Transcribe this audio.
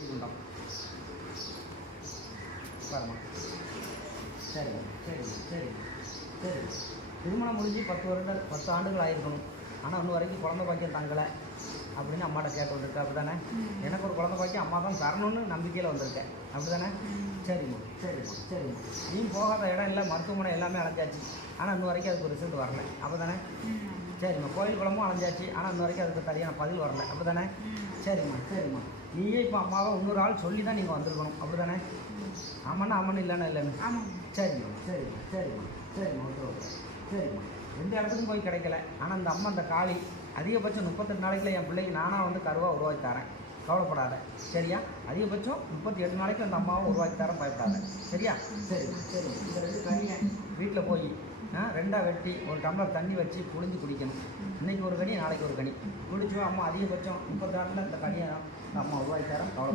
குண்டம் பாருமா. சரி சரி சரி சரி. திருமணம் முடிஞ்சு 10 ஆண்டுகள் ஆகிருக்கணும். ஆனால் இன்னும் வரைக்கும் குழந்தை பாக்கியம் தங்கலை அப்படின்னு அம்மாட்ட கேட்டு வந்திருக்கேன். அப்படி தானே? எனக்கு ஒரு குழந்தை பாக்கியம் அம்மா தான் தரணும்னு நம்பிக்கையில் வந்திருக்கேன். அப்படி தானே? சரிம்மா சரிம்மா சரிம்மா. நீ போகாத இடம் இல்லை, மருத்துவமனை எல்லாமே அலைஞ்சாச்சு. ஆனால் இன்னும் வரைக்கும் அதுக்கு ஒரு ரிசல்ட் வரல. அப்படி தானே? சரிம்மா. கோயில் குளமும் அலைஞ்சாச்சு. ஆனால் இன்னும் வரைக்கும் அதுக்கு சரியான பதில் வரல. அப்படி தானே? சரிம்மா சரிம்மா. நீயே இப்போ அம்மாவை இன்னொரு ஆள் சொல்லி தான் நீங்கள் வந்திருக்கணும். அப்படி தானே? ஆமாண்ணா ஆமாண்ணா இல்லைண்ணா இல்லைன்னு. சரிம்மா சரிம்மா சரிம்மா சரிம்மா. ஓகே சரிம்மா. எந்த இடத்துக்கும் போய் கிடைக்கல. ஆனால் இந்த அம்மா இந்த காளி அதிகபட்சம் 38 நாளைக்குள்ள என் பிள்ளைக்கு நானாக வந்து கருவாக உருவாக்கி தரேன். கவலைப்படாத. சரியா? அதிகபட்சம் 38 நாளைக்கு அந்த அம்மாவை உருவாக்கி தரேன், பயப்படாத. சரியா? சரிம்மா சரிம்மா. இந்த 2 கனியை வீட்டில் போய் 2ஆக வெட்டி ஒரு டம்ளர் தண்ணி வச்சு புழிஞ்சு குடிக்கணும். இன்றைக்கி ஒரு கனி, நாளைக்கு ஒரு கனி குடிச்சோம். அம்மா அதிகபட்சம் 30 நாளில் இந்த கனியை அம்மா உருவாக்கி தரேன். கவலை